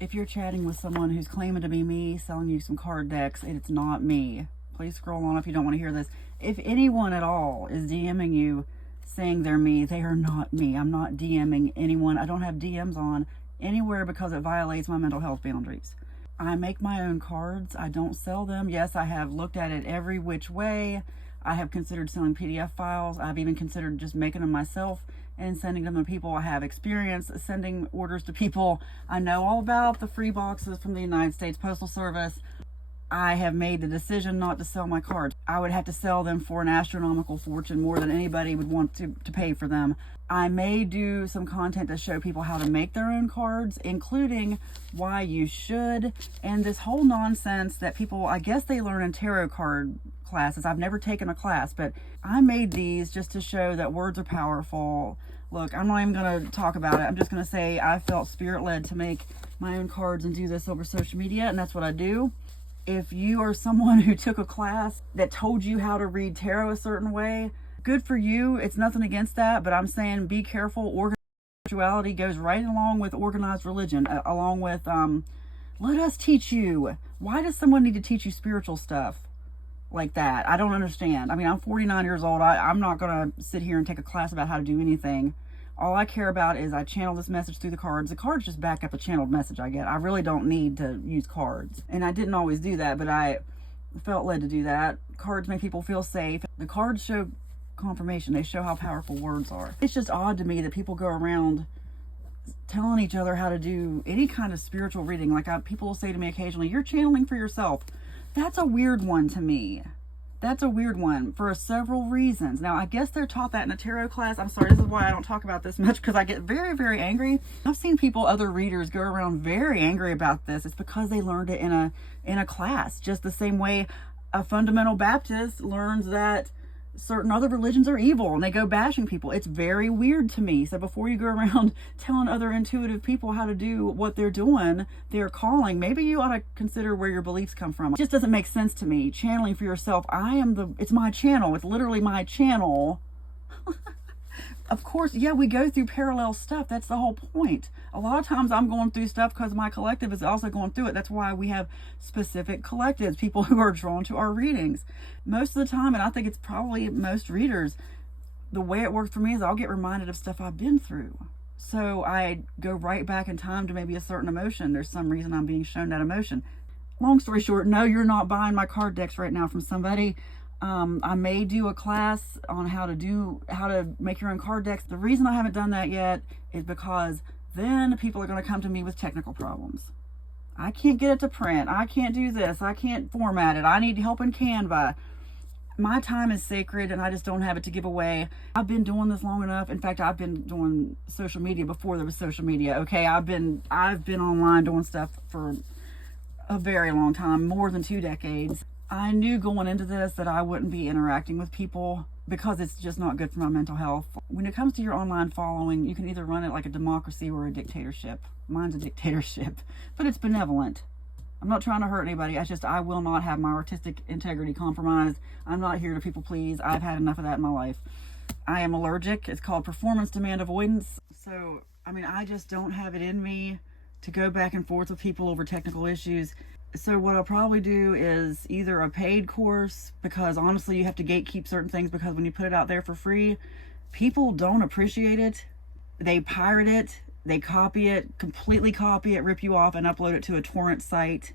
If you're chatting with someone who's claiming to be me, selling you some card decks, it's not me. Please scroll on if you don't want to hear this. If anyone at all is DMing you saying they're me, they are not me. I'm not DMing anyone. I don't have DMs on anywhere because it violates my mental health boundaries. I make my own cards. I don't sell them. Yes, I have looked at it every which way. I have considered selling PDF files. I've even considered just making them myself and sending them to people. I have experience sending orders to people. I know all about the free boxes from the United States Postal Service. I have made the decision not to sell my cards. I would have to sell them for an astronomical fortune, more than anybody would want to pay for them. I may do some content to show people how to make their own cards, including why you should, and this whole nonsense that people, I guess they learn in tarot card classes. I've never taken a class, but I made these just to show that words are powerful. Look, I'm not even going to talk about it. I'm just going to say I felt spirit-led to make my own cards and do this over social media, and that's what I do. If you are someone who took a class that told you how to read tarot a certain way, good for you. It's nothing against that, but I'm saying be careful. Organized spirituality goes right along with organized religion, along with, let us teach you. Why does someone need to teach you spiritual stuff like that? I don't understand. I mean, I'm 49 years old. I'm not going to sit here and take a class about how to do anything. All I care about is I channel this message through the cards. The cards just back up a channeled message I get. I really don't need to use cards. And I didn't always do that, but I felt led to do that. Cards make people feel safe. The cards show confirmation. They show how powerful words are. It's just odd to me that people go around telling each other how to do any kind of spiritual reading. Like people will say to me occasionally, you're channeling for yourself. That's a weird one to me. That's a weird one for several reasons. Now, I guess they're taught that in a tarot class. I'm sorry, this is why I don't talk about this much, because I get very, very angry. I've seen people, other readers, go around very angry about this. It's because they learned it in a class, just the same way a fundamental Baptist learns that certain other religions are evil and they go bashing people. It's very weird to me. So before you go around telling other intuitive people how to do what they're doing, their calling, maybe you ought to consider where your beliefs come from. It just doesn't make sense to me. Channeling for yourself. It's my channel. It's literally my channel. Of course, yeah, we go through parallel stuff. That's the whole point. A lot of times I'm going through stuff because my collective is also going through it. That's why we have specific collectives, people who are drawn to our readings. Most of the time, and I think it's probably most readers, the way it works for me is I'll get reminded of stuff I've been through. So I go right back in time to maybe a certain emotion. There's some reason I'm being shown that emotion. Long story short, no, you're not buying my card decks right now from somebody. I may do a class on how to make your own card decks. The reason I haven't done that yet is because then people are going to come to me with technical problems. I can't get it to print. I can't do this. I can't format it. I need help in Canva. My time is sacred and I just don't have it to give away. I've been doing this long enough. In fact, I've been doing social media before there was social media. Okay, I've been online doing stuff for a very long time, more than 2 decades. I knew going into this that I wouldn't be interacting with people because it's just not good for my mental health. When it comes to your online following, you can either run it like a democracy or a dictatorship. Mine's a dictatorship, but it's benevolent. I'm not trying to hurt anybody. I will not have my artistic integrity compromised. I'm not here to people please. I've had enough of that in my life. I am allergic. It's called performance demand avoidance. So, I just don't have it in me to go back and forth with people over technical issues. So what I'll probably do is either a paid course, because honestly you have to gatekeep certain things, because when you put it out there for free, people don't appreciate it. They pirate it, they completely copy it, rip you off and upload it to a torrent site.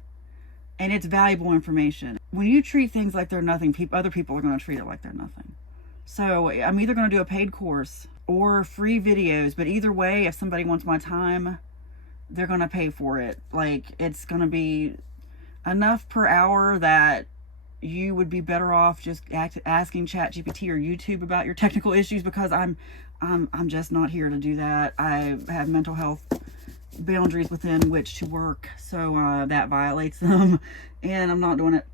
And it's valuable information. When you treat things like they're nothing, other people are going to treat it like they're nothing. So I'm either going to do a paid course or free videos, but either way, if somebody wants my time, they're going to pay for it. Like, it's going to be enough per hour that you would be better off just asking ChatGPT or YouTube about your technical issues, because I'm just not here to do that. I have mental health boundaries within which to work, so that violates them, and I'm not doing it.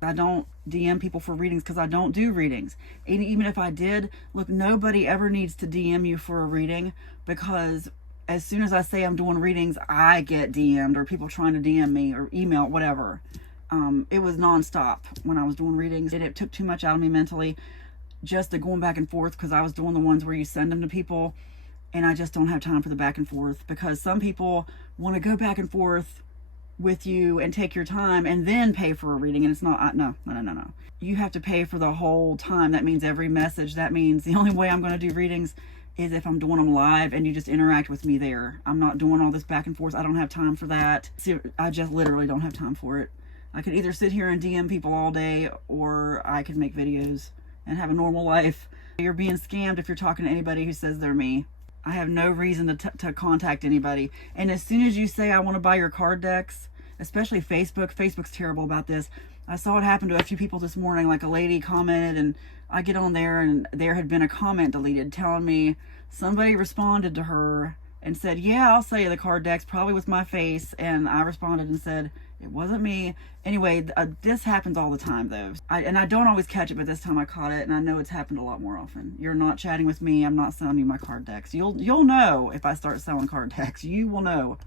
I don't DM people for readings because I don't do readings. And even if I did, look, nobody ever needs to DM you for a reading, because as soon as I say I'm doing readings, I get DM'd, or people trying to DM me or email, whatever. It was nonstop when I was doing readings. It took too much out of me mentally, just the going back and forth, because I was doing the ones where you send them to people. and I just don't have time for the back and forth, because some people want to go back and forth with you and take your time and then pay for a reading, and it's not, no. You have to pay for the whole time. That means every message. That means the only way I'm going to do readings is if I'm doing them live and you just interact with me there. I'm not doing all this back and forth. I don't have time for that. See, I just literally don't have time for it. I could either sit here and DM people all day, or I could make videos and have a normal life. You're being scammed if you're talking to anybody who says they're me. I have no reason to contact anybody. And as soon as you say I want to buy your card decks, especially Facebook's terrible about this. I saw it happen to a few people this morning. Like, a lady commented, and I get on there, and there had been a comment deleted telling me somebody responded to her and said, yeah, I'll sell you the card decks, probably with my face. And I responded and said, it wasn't me. Anyway, this happens all the time, though. I don't always catch it, but this time I caught it, and I know it's happened a lot more often. You're not chatting with me. I'm not selling you my card decks. You'll know if I start selling card decks. You will know.